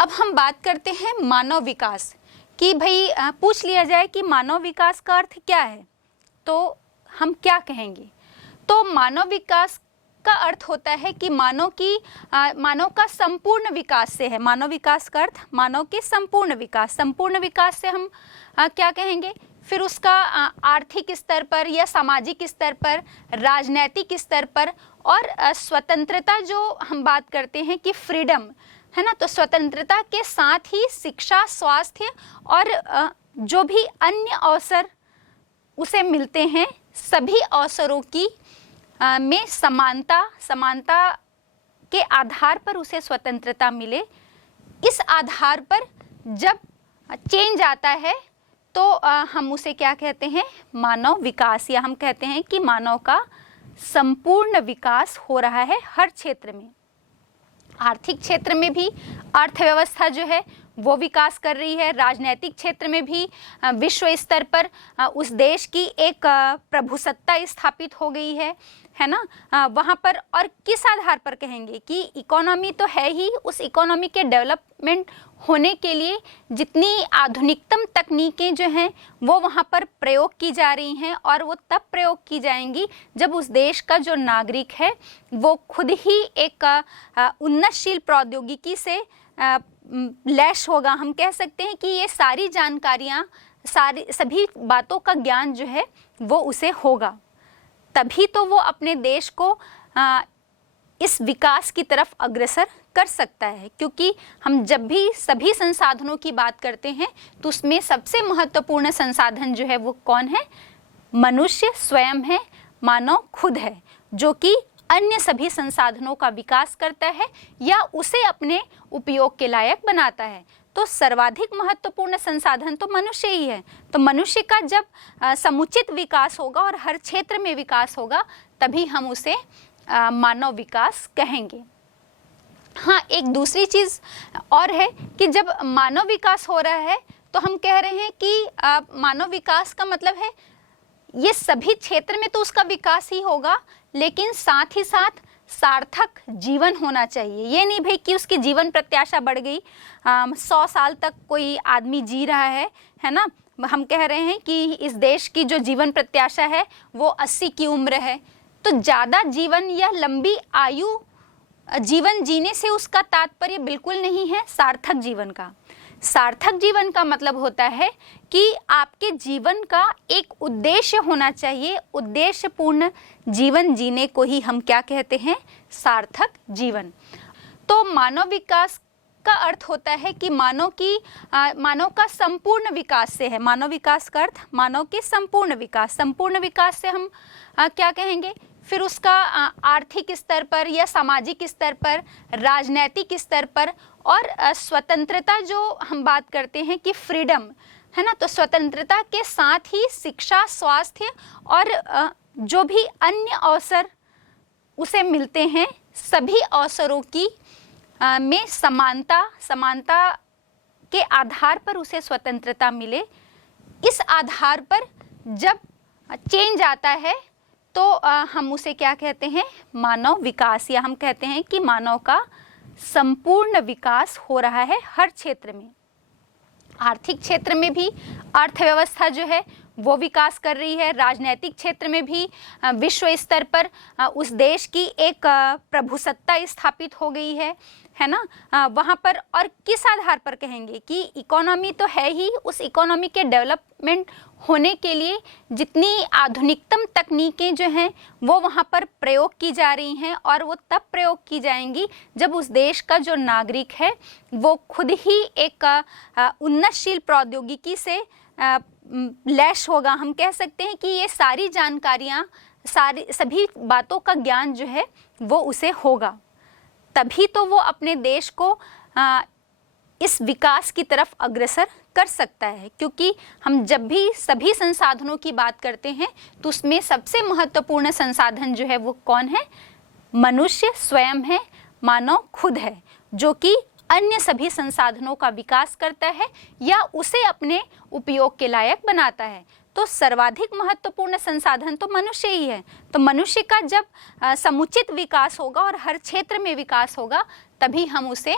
अब हम बात करते हैं मानव विकास कि भाई पूछ लिया जाए कि मानव विकास का अर्थ क्या है, तो हम क्या कहेंगे। तो मानव विकास का अर्थ होता है कि मानव का संपूर्ण विकास से है। मानव विकास का अर्थ मानव के संपूर्ण विकास से हम क्या कहेंगे। फिर उसका आर्थिक स्तर पर या सामाजिक स्तर पर, राजनैतिक स्तर पर और स्वतंत्रता जो हम बात करते हैं कि फ्रीडम है ना, तो स्वतंत्रता के साथ ही शिक्षा, स्वास्थ्य और जो भी अन्य अवसर उसे मिलते हैं, सभी अवसरों की में समानता के आधार पर उसे स्वतंत्रता मिले। इस आधार पर जब चेंज आता है तो हम उसे क्या कहते हैं, मानव विकास, या हम कहते हैं कि मानव का संपूर्ण विकास हो रहा है हर क्षेत्र में। आर्थिक क्षेत्र में भी अर्थव्यवस्था जो है वो विकास कर रही है। राजनैतिक क्षेत्र में भी विश्व स्तर पर उस देश की एक प्रभुसत्ता स्थापित हो गई है ना। वहाँ पर और किस आधार पर कहेंगे कि इकोनॉमी तो है ही, उस इकोनॉमी के डेवलपमेंट होने के लिए जितनी आधुनिकतम तकनीकें जो हैं वो वहाँ पर प्रयोग की जा रही हैं, और वो तब प्रयोग की जाएंगी जब उस देश का जो नागरिक है वो खुद ही एक उन्नतशील प्रौद्योगिकी से लैस होगा। हम कह सकते हैं कि ये सारी जानकारियाँ, सभी बातों का ज्ञान जो है वो उसे होगा, तभी तो वो अपने देश को इस विकास की तरफ अग्रसर कर सकता है। क्योंकि हम जब भी सभी संसाधनों की बात करते हैं तो उसमें सबसे महत्वपूर्ण संसाधन जो है वो कौन है, मनुष्य स्वयं है, मानव खुद है, जो कि अन्य सभी संसाधनों का विकास करता है या उसे अपने उपयोग के लायक बनाता है। तो सर्वाधिक महत्वपूर्ण संसाधन तो मनुष्य ही है। तो मनुष्य का जब समुचित विकास होगा और हर क्षेत्र में विकास होगा, तभी हम उसे मानव विकास कहेंगे। हाँ, एक दूसरी चीज़ और है कि जब मानव विकास हो रहा है तो हम कह रहे हैं कि मानव विकास का मतलब है ये सभी क्षेत्र में तो उसका विकास ही होगा, लेकिन साथ ही साथ सार्थक जीवन होना चाहिए। ये नहीं भाई कि उसकी जीवन प्रत्याशा बढ़ गई, 100 साल तक कोई आदमी जी रहा है ना। हम कह रहे हैं कि इस देश की जो जीवन प्रत्याशा है वो 80 की उम्र है। तो ज़्यादा जीवन या लंबी आयु जीवन जीने से उसका तात्पर्य बिल्कुल नहीं है सार्थक जीवन का। सार्थक जीवन का मतलब होता है कि आपके जीवन का एक उद्देश्य होना चाहिए। उद्देश्यपूर्ण जीवन जीने को ही हम क्या कहते हैं, सार्थक जीवन। तो मानव विकास का अर्थ होता है कि मानव का संपूर्ण विकास से है। मानव विकास का अर्थ मानव के संपूर्ण विकास से हम क्या कहेंगे। फिर उसका आर्थिक स्तर पर या सामाजिक स्तर पर, राजनैतिक स्तर पर और स्वतंत्रता जो हम बात करते हैं कि फ्रीडम है ना, तो स्वतंत्रता के साथ ही शिक्षा, स्वास्थ्य और जो भी अन्य अवसर उसे मिलते हैं, सभी अवसरों की में समानता के आधार पर उसे स्वतंत्रता मिले। इस आधार पर जब चेंज आता है तो हम उसे क्या कहते हैं, मानव विकास, या हम कहते हैं कि मानव का संपूर्ण विकास हो रहा है हर क्षेत्र में। आर्थिक क्षेत्र में भी अर्थव्यवस्था जो है वो विकास कर रही है। राजनैतिक क्षेत्र में भी विश्व स्तर पर उस देश की एक प्रभुसत्ता स्थापित हो गई है ना। वहाँ पर और किस आधार पर कहेंगे कि इकोनॉमी तो है ही, उस इकोनॉमी के डेवलपमेंट होने के लिए जितनी आधुनिकतम तकनीकें जो हैं वो वहाँ पर प्रयोग की जा रही हैं, और वो तब प्रयोग की जाएंगी जब उस देश का जो नागरिक है वो खुद ही एक उन्नतशील प्रौद्योगिकी से लैस होगा। हम कह सकते हैं कि ये सारी जानकारियाँ, सभी बातों का ज्ञान जो है वो उसे होगा, तभी तो वो अपने देश को इस विकास की तरफ अग्रसर कर सकता है। क्योंकि हम जब भी सभी संसाधनों की बात करते हैं तो उसमें सबसे महत्वपूर्ण संसाधन जो है वो कौन है, मनुष्य स्वयं है, मानव खुद है, जो कि अन्य सभी संसाधनों का विकास करता है या उसे अपने उपयोग के लायक बनाता है। तो सर्वाधिक महत्वपूर्ण संसाधन तो मनुष्य ही है। तो मनुष्य का जब समुचित विकास होगा और हर क्षेत्र में विकास होगा, तभी हम उसे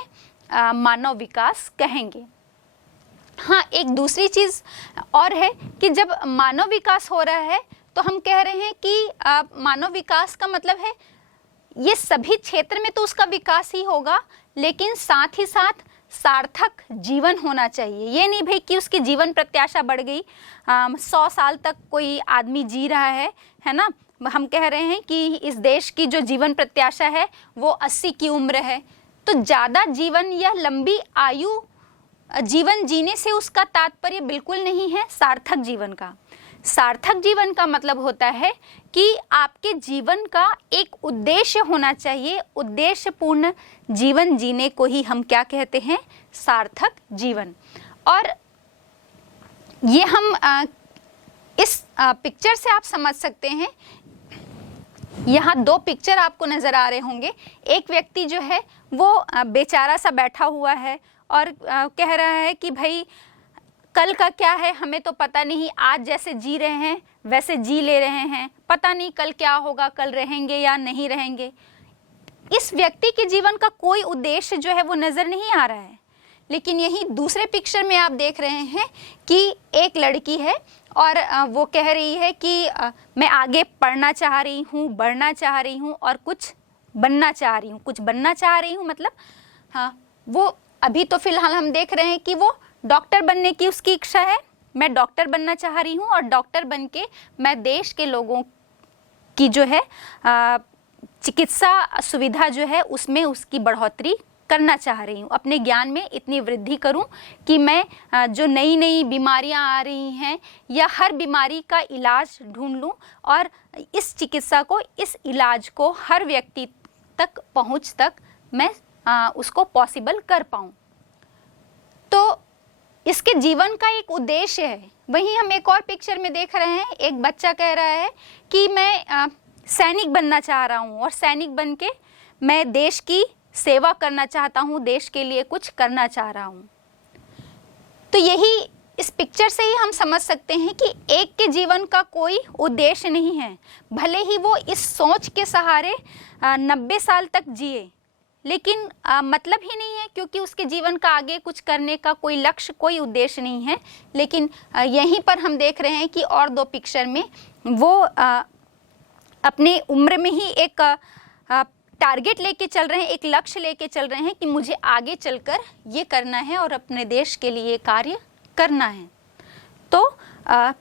मानव विकास कहेंगे। हाँ, एक दूसरी चीज़ और है कि जब मानव विकास हो रहा है तो हम कह रहे हैं कि मानव विकास का मतलब है ये सभी क्षेत्र में तो उसका विकास ही होगा, लेकिन साथ ही साथ सार्थक जीवन होना चाहिए। ये नहीं भाई कि उसकी जीवन प्रत्याशा बढ़ गई, 100 साल तक कोई आदमी जी रहा है ना। हम कह रहे हैं कि इस देश की जो जीवन प्रत्याशा है वो 80 की उम्र है, तो ज़्यादा जीवन या लंबी आयु जीवन जीने से उसका तात्पर्य बिल्कुल नहीं है सार्थक जीवन का। सार्थक जीवन का मतलब होता है कि आपके जीवन का एक उद्देश्य होना चाहिए। उद्देश्यपूर्ण जीवन जीने को ही हम क्या कहते हैं? सार्थक जीवन। और ये हम इस पिक्चर से आप समझ सकते हैं। यहाँ 2 पिक्चर आपको नज़र आ रहे होंगे। एक व्यक्ति जो है वो बेचारा सा बैठा हुआ है और कह रहा है कि भाई कल का क्या है हमें तो पता नहीं, आज जैसे जी रहे हैं वैसे जी ले रहे हैं, पता नहीं कल क्या होगा, कल रहेंगे या नहीं रहेंगे। इस व्यक्ति के जीवन का कोई उद्देश्य जो है वो नज़र नहीं आ रहा है। लेकिन यही दूसरे पिक्चर में आप देख रहे हैं कि एक लड़की है और वो कह रही है कि मैं आगे पढ़ना चाह रही हूँ, बढ़ना चाह रही हूँ और कुछ बनना चाह रही हूँ। कुछ बनना चाह रही हूँ मतलब हाँ, वो अभी तो फिलहाल हम देख रहे हैं कि वो डॉक्टर बनने की उसकी इच्छा है। मैं डॉक्टर बनना चाह रही हूँ और डॉक्टर बन के मैं देश के लोगों की जो है चिकित्सा सुविधा जो है उसमें उसकी बढ़ोतरी करना चाह रही हूँ। अपने ज्ञान में इतनी वृद्धि करूँ कि मैं जो नई नई बीमारियाँ आ रही हैं या हर बीमारी का इलाज ढूंढ लूँ और इस चिकित्सा को, इस इलाज को हर व्यक्ति तक पहुँच तक मैं उसको पॉसिबल कर पाऊँ। तो इसके जीवन का एक उद्देश्य है। वहीं हम एक और पिक्चर में देख रहे हैं, एक बच्चा कह रहा है कि मैं सैनिक बनना चाह रहा हूँ और सैनिक बन के मैं देश की सेवा करना चाहता हूँ, देश के लिए कुछ करना चाह रहा हूँ। तो यही इस पिक्चर से ही हम समझ सकते हैं कि एक के जीवन का कोई उद्देश्य नहीं है। भले ही वो इस सोच के सहारे 90 साल तक जिए, लेकिन मतलब ही नहीं है, क्योंकि उसके जीवन का आगे कुछ करने का कोई लक्ष्य, कोई उद्देश्य नहीं है। लेकिन यहीं पर हम देख रहे हैं कि और 2 पिक्चर में वो अपने उम्र में ही एक टारगेट लेके चल रहे हैं, एक लक्ष्य लेके चल रहे हैं कि मुझे आगे चलकर ये करना है और अपने देश के लिए कार्य करना है। तो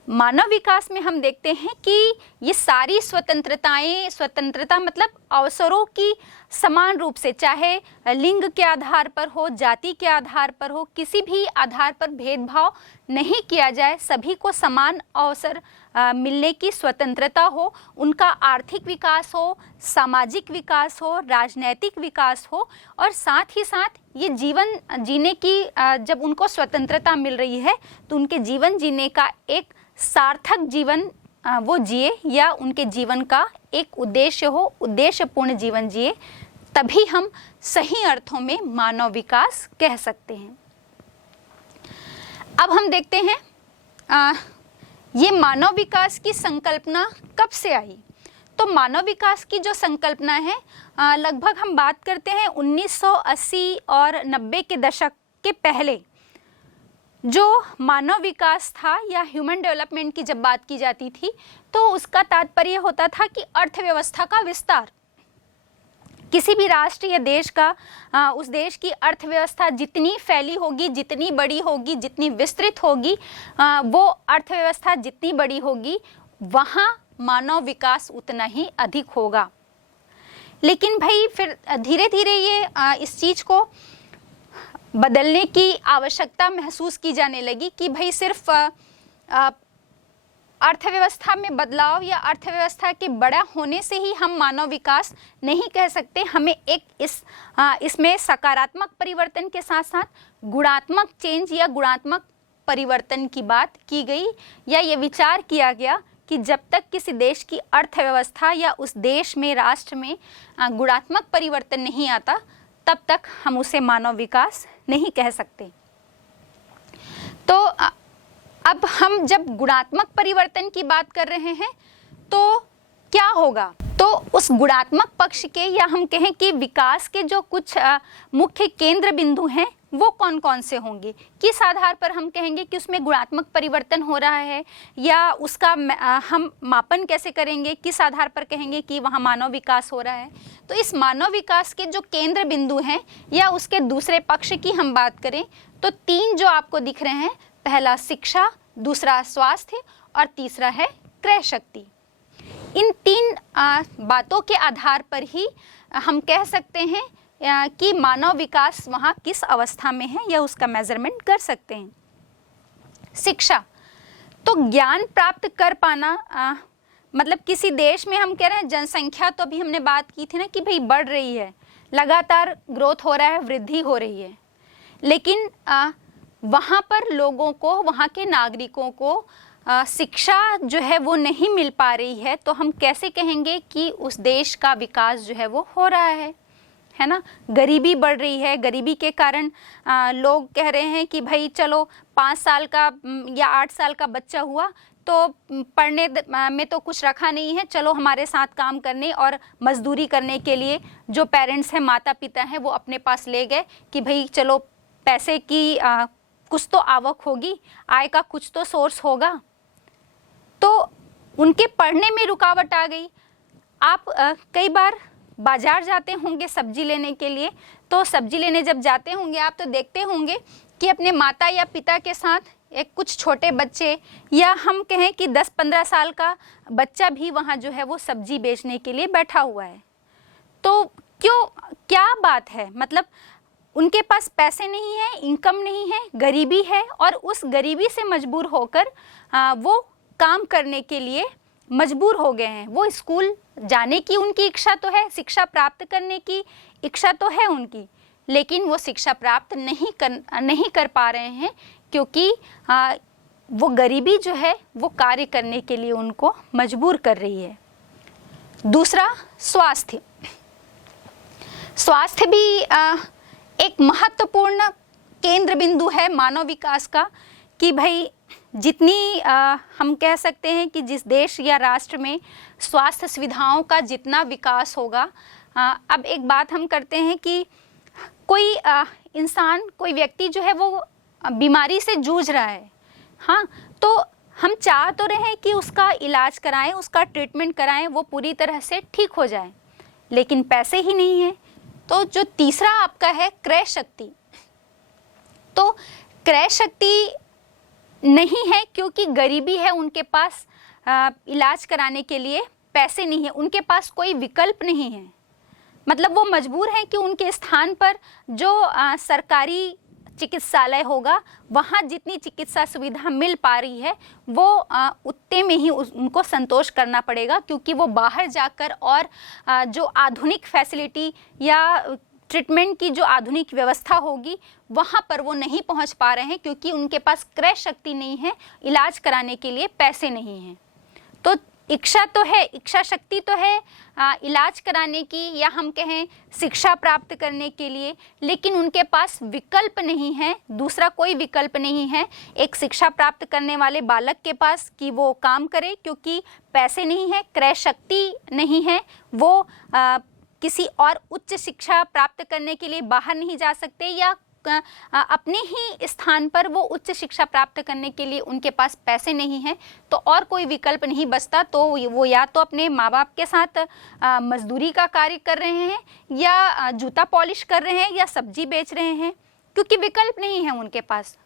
मानव विकास में हम देखते हैं कि ये सारी स्वतंत्रताएं, स्वतंत्रता मतलब अवसरों की समान रूप से, चाहे लिंग के आधार पर हो, जाति के आधार पर हो, किसी भी आधार पर भेदभाव नहीं किया जाए, सभी को समान अवसर मिलने की स्वतंत्रता हो, उनका आर्थिक विकास हो, सामाजिक विकास हो, राजनैतिक विकास हो, और साथ ही साथ ये जीवन जीने की जब उनको स्वतंत्रता मिल रही है तो उनके जीवन जीने का एक सार्थक जीवन वो जिए, या उनके जीवन का एक उद्देश्य हो, उद्देश्यपूर्ण जीवन जिए, तभी हम सही अर्थों में मानव विकास कह सकते हैं। अब हम देखते हैं ये मानव विकास की संकल्पना कब से आई। तो मानव विकास की जो संकल्पना है लगभग हम बात करते हैं 1980 और 90 के दशक के पहले। जो मानव विकास था या ह्यूमन डेवलपमेंट की जब बात की जाती थी तो उसका तात्पर्य होता था कि अर्थव्यवस्था का विस्तार। किसी भी राष्ट्र या देश का उस देश की अर्थव्यवस्था जितनी फैली होगी, जितनी बड़ी होगी, जितनी विस्तृत होगी, वो अर्थव्यवस्था जितनी बड़ी होगी वहाँ मानव विकास उतना ही अधिक होगा। लेकिन भाई फिर धीरे धीरे ये इस चीज़ को बदलने की आवश्यकता महसूस की जाने लगी कि भाई सिर्फ अर्थव्यवस्था में बदलाव या अर्थव्यवस्था के बड़ा होने से ही हम मानव विकास नहीं कह सकते। हमें एक इसमें सकारात्मक परिवर्तन के साथ साथ गुणात्मक चेंज या गुणात्मक परिवर्तन की बात की गई, या ये विचार किया गया कि जब तक किसी देश की अर्थव्यवस्था या उस देश में, राष्ट्र में गुणात्मक परिवर्तन नहीं आता तब तक हम उसे मानव विकास नहीं कह सकते। तो अब हम जब गुणात्मक परिवर्तन की बात कर रहे हैं तो क्या होगा। तो उस गुणात्मक पक्ष के या हम कहें कि विकास के जो कुछ मुख्य केंद्र बिंदु हैं वो कौन कौन से होंगे, किस आधार पर हम कहेंगे कि उसमें गुणात्मक परिवर्तन हो रहा है, या उसका हम मापन कैसे करेंगे, किस आधार पर कहेंगे कि वहाँ मानव विकास हो रहा है। तो इस मानव विकास के जो केंद्र बिंदु हैं या उसके दूसरे पक्ष की हम बात करें तो 3 जो आपको दिख रहे हैं, पहला शिक्षा, दूसरा स्वास्थ्य और तीसरा है क्रय शक्ति। इन 3 बातों के आधार पर ही हम कह सकते हैं कि मानव विकास वहाँ किस अवस्था में है या उसका मेजरमेंट कर सकते हैं। शिक्षा, तो ज्ञान प्राप्त कर पाना, मतलब किसी देश में हम कह रहे हैं जनसंख्या, तो अभी हमने बात की थी ना कि भाई बढ़ रही है, लगातार ग्रोथ हो रहा है, वृद्धि हो रही है, लेकिन वहाँ पर लोगों को, वहाँ के नागरिकों को शिक्षा जो है वो नहीं मिल पा रही है, तो हम कैसे कहेंगे कि उस देश का विकास जो है वो हो रहा है ना। गरीबी बढ़ रही है, गरीबी के कारण लोग कह रहे हैं कि भाई चलो 5 साल का या 8 साल का बच्चा हुआ तो पढ़ने में तो कुछ रखा नहीं है, चलो हमारे साथ काम करने और मजदूरी करने के लिए जो पेरेंट्स हैं, माता पिता हैं, वो अपने पास ले गए कि भाई चलो पैसे की कुछ तो आवक होगी, आय का कुछ तो सोर्स होगा। तो उनके पढ़ने में रुकावट आ गई। आप कई बार बाजार जाते होंगे सब्जी लेने के लिए, तो सब्जी लेने जब जाते होंगे आप तो देखते होंगे कि अपने माता या पिता के साथ एक कुछ छोटे बच्चे या हम कहें कि 10-15 साल का बच्चा भी वहाँ जो है वो सब्जी बेचने के लिए बैठा हुआ है। तो क्यों, क्या बात है, मतलब उनके पास पैसे नहीं है, इनकम नहीं है, गरीबी है, और उस गरीबी से मजबूर होकर वो काम करने के लिए मजबूर हो गए हैं। वो स्कूल जाने की उनकी इच्छा तो है, शिक्षा प्राप्त करने की इच्छा तो है उनकी, लेकिन वो शिक्षा प्राप्त नहीं कर पा रहे हैं क्योंकि वो गरीबी जो है वो कार्य करने के लिए उनको मजबूर कर रही है। दूसरा, स्वास्थ्य। स्वास्थ्य भी एक महत्वपूर्ण केंद्र बिंदु है मानव विकास का कि भाई जितनी हम कह सकते हैं कि जिस देश या राष्ट्र में स्वास्थ्य सुविधाओं का जितना विकास होगा, अब एक बात हम करते हैं कि कोई इंसान, कोई व्यक्ति जो है वो बीमारी से जूझ रहा है, हाँ, तो हम चाह तो रहे हैं कि उसका इलाज कराएं, उसका ट्रीटमेंट कराएं, वो पूरी तरह से ठीक हो जाए, लेकिन पैसे ही नहीं है। तो जो तीसरा आपका है क्रय शक्ति, तो क्रय शक्ति नहीं है क्योंकि गरीबी है, उनके पास इलाज कराने के लिए पैसे नहीं है, उनके पास कोई विकल्प नहीं है, मतलब वो मजबूर हैं कि उनके स्थान पर जो सरकारी चिकित्सालय होगा वहाँ जितनी चिकित्सा सुविधा मिल पा रही है वो उतने में ही उनको संतोष करना पड़ेगा, क्योंकि वो बाहर जाकर और जो आधुनिक फैसिलिटी या ट्रीटमेंट की जो आधुनिक व्यवस्था होगी वहाँ पर वो नहीं पहुँच पा रहे हैं क्योंकि उनके पास क्रय शक्ति नहीं है, इलाज कराने के लिए पैसे नहीं हैं। तो इच्छा तो है, इच्छा शक्ति तो है इलाज कराने की या हम कहें शिक्षा प्राप्त करने के लिए, लेकिन उनके पास विकल्प नहीं है, दूसरा कोई विकल्प नहीं है एक शिक्षा प्राप्त करने वाले बालक के पास कि वो काम करे, क्योंकि पैसे नहीं है, क्रय शक्ति नहीं है, वो किसी और उच्च शिक्षा प्राप्त करने के लिए बाहर नहीं जा सकते या अपने ही स्थान पर वो उच्च शिक्षा प्राप्त करने के लिए उनके पास पैसे नहीं हैं, तो और कोई विकल्प नहीं बचता। तो वो या तो अपने माँ बाप के साथ मजदूरी का कार्य कर रहे हैं या जूता पॉलिश कर रहे हैं या सब्जी बेच रहे हैं, क्योंकि विकल्प नहीं है उनके पास।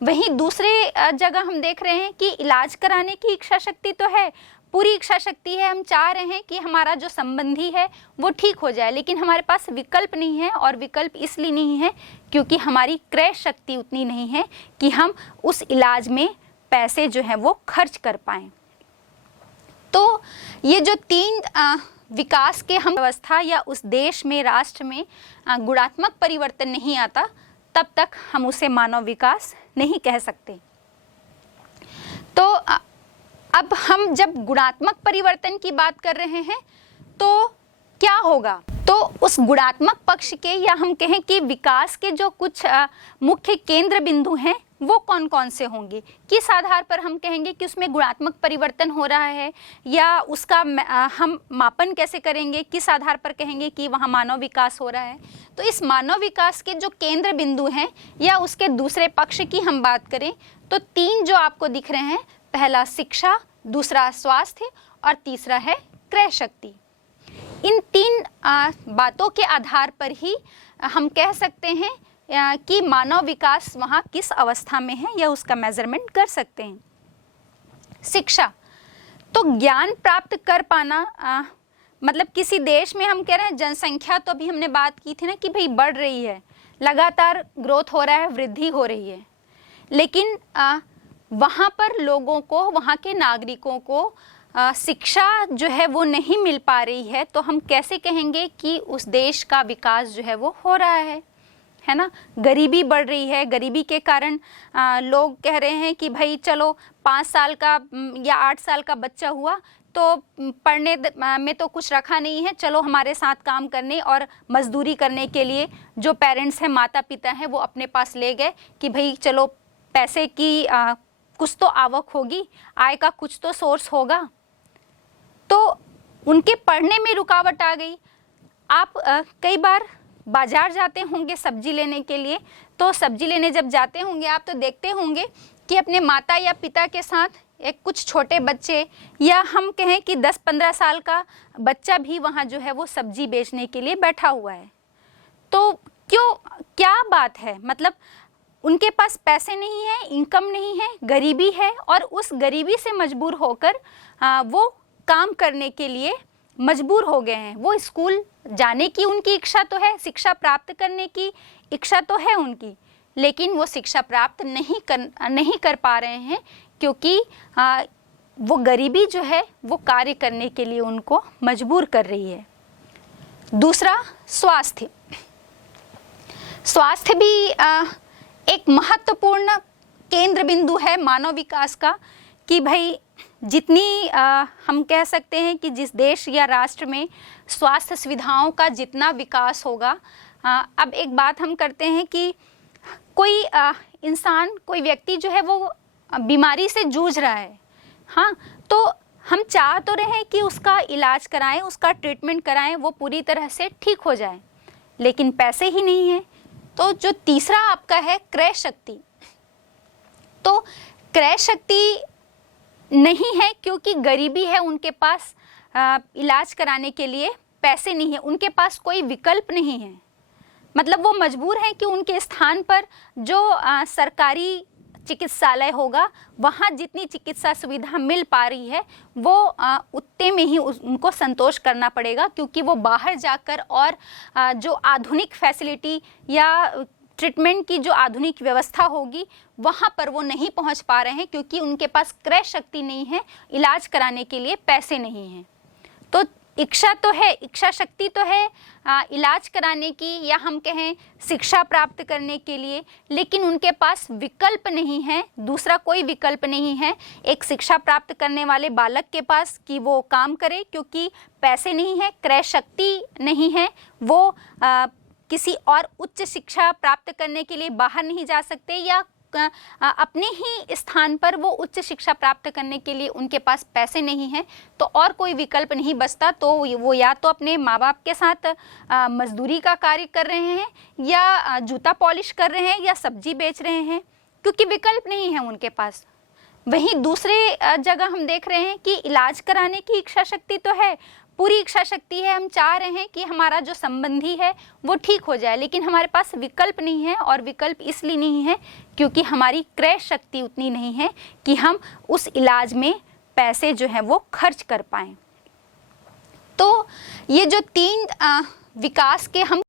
वहीं दूसरे जगह हम देख रहे हैं कि इलाज कराने की इच्छा शक्ति तो है, पूरी इच्छा शक्ति है, हम चाह रहे हैं कि हमारा जो संबंधी है वो ठीक हो जाए, लेकिन हमारे पास विकल्प नहीं है, और विकल्प इसलिए नहीं है क्योंकि हमारी क्रय शक्ति उतनी नहीं है कि हम उस इलाज में पैसे जो है वो खर्च कर पाएँ। तो ये जो 3 विकास के हम व्यवस्था या उस देश में, राष्ट्र में गुणात्मक परिवर्तन नहीं आता, तब तक हम उसे मानव विकास नहीं कह सकते। तो अब हम जब गुणात्मक परिवर्तन की बात कर रहे हैं तो क्या होगा, तो उस गुणात्मक पक्ष के या हम कहें कि विकास के जो कुछ मुख्य केंद्र बिंदु हैं वो कौन कौन से होंगे, किस आधार पर हम कहेंगे कि उसमें गुणात्मक परिवर्तन हो रहा है, या उसका हम मापन कैसे करेंगे, किस आधार पर कहेंगे कि वहाँ मानव विकास हो रहा है। तो इस मानव विकास के जो केंद्र बिंदु हैं या उसके दूसरे पक्ष की हम बात करें तो 3 जो आपको दिख रहे हैं, पहला शिक्षा, दूसरा स्वास्थ्य और तीसरा है क्रय शक्ति। इन 3 बातों के आधार पर ही हम कह सकते हैं कि मानव विकास वहाँ किस अवस्था में है या उसका मेजरमेंट कर सकते हैं। शिक्षा तो ज्ञान प्राप्त कर पाना, मतलब किसी देश में हम कह रहे हैं जनसंख्या, तो अभी हमने बात की थी ना कि भाई बढ़ रही है, लगातार ग्रोथ हो रहा है, वृद्धि हो रही है, लेकिन वहाँ पर लोगों को, वहाँ के नागरिकों को शिक्षा जो है वो नहीं मिल पा रही है, तो हम कैसे कहेंगे कि उस देश का विकास जो है वो हो रहा है ना। गरीबी बढ़ रही है, गरीबी के कारण लोग कह रहे हैं कि भाई चलो 5 साल का या 8 साल का बच्चा हुआ तो पढ़ने में तो कुछ रखा नहीं है, चलो हमारे साथ काम करने और मजदूरी करने के लिए जो पेरेंट्स हैं, माता पिता हैं, वो अपने पास ले गए कि भाई चलो पैसे की कुछ तो आवक होगी, आय का कुछ तो सोर्स होगा, तो उनके पढ़ने में रुकावट आ गई। आप कई बार बाजार जाते होंगे सब्जी लेने के लिए, तो सब्जी लेने जब जाते होंगे आप तो देखते होंगे कि अपने माता या पिता के साथ एक कुछ छोटे बच्चे या हम कहें कि 10-15 साल का बच्चा भी वहाँ जो है वो सब्जी बेचने के लिए बैठा हुआ है। तो क्या बात है, मतलब उनके पास पैसे नहीं है, इनकम नहीं है, गरीबी है, और उस गरीबी से मजबूर होकर वो काम करने के लिए मजबूर हो गए हैं। वो स्कूल जाने की उनकी इच्छा तो है, शिक्षा प्राप्त करने की इच्छा तो है उनकी, लेकिन वो शिक्षा प्राप्त नहीं कर पा रहे हैं क्योंकि वो गरीबी जो है वो कार्य करने के लिए उनको मजबूर कर रही है। दूसरा स्वास्थ्य। स्वास्थ्य भी एक महत्वपूर्ण केंद्र बिंदु है मानव विकास का कि भाई जितनी हम कह सकते हैं कि जिस देश या राष्ट्र में स्वास्थ्य सुविधाओं का जितना विकास होगा, अब एक बात हम करते हैं कि कोई इंसान, कोई व्यक्ति जो है वो बीमारी से जूझ रहा है, हाँ, तो हम चाह तो रहे हैं कि उसका इलाज कराएं, उसका ट्रीटमेंट कराएं, वो पूरी तरह से ठीक हो जाए, लेकिन पैसे ही नहीं है। तो जो तीसरा आपका है क्रय शक्ति, तो क्रय शक्ति नहीं है क्योंकि गरीबी है, उनके पास इलाज कराने के लिए पैसे नहीं है, उनके पास कोई विकल्प नहीं है, मतलब वो मजबूर हैं कि उनके स्थान पर जो सरकारी चिकित्सालय होगा वहाँ जितनी चिकित्सा सुविधा मिल पा रही है वो उतने में ही उनको संतोष करना पड़ेगा, क्योंकि वो बाहर जाकर और जो आधुनिक फैसिलिटी या ट्रीटमेंट की जो आधुनिक व्यवस्था होगी वहाँ पर वो नहीं पहुँच पा रहे हैं क्योंकि उनके पास क्रय शक्ति नहीं है, इलाज कराने के लिए पैसे नहीं हैं। तो इच्छा तो है, इच्छा शक्ति तो है इलाज कराने की या हम कहें शिक्षा प्राप्त करने के लिए, लेकिन उनके पास विकल्प नहीं है, दूसरा कोई विकल्प नहीं है एक शिक्षा प्राप्त करने वाले बालक के पास कि वो काम करे, क्योंकि पैसे नहीं है, क्रय शक्ति नहीं है, वो किसी और उच्च शिक्षा प्राप्त करने के लिए बाहर नहीं जा सकते या अपने ही स्थान पर वो उच्च शिक्षा प्राप्त करने के लिए उनके पास पैसे नहीं हैं, तो और कोई विकल्प नहीं बचता। तो वो या तो अपने माँ बाप के साथ मजदूरी का कार्य कर रहे हैं या जूता पॉलिश कर रहे हैं या सब्जी बेच रहे हैं, क्योंकि विकल्प नहीं है उनके पास। वहीं दूसरे जगह हम देख रहे हैं कि इलाज कराने की इच्छा शक्ति तो है, पूरी इच्छा शक्ति है, हम चाह रहे हैं कि हमारा जो संबंधी है वो ठीक हो जाए, लेकिन हमारे पास विकल्प नहीं है, और विकल्प इसलिए नहीं है क्योंकि हमारी क्रय शक्ति उतनी नहीं है कि हम उस इलाज में पैसे जो हैं वो खर्च कर पाएँ। तो ये जो 3 विकास के हम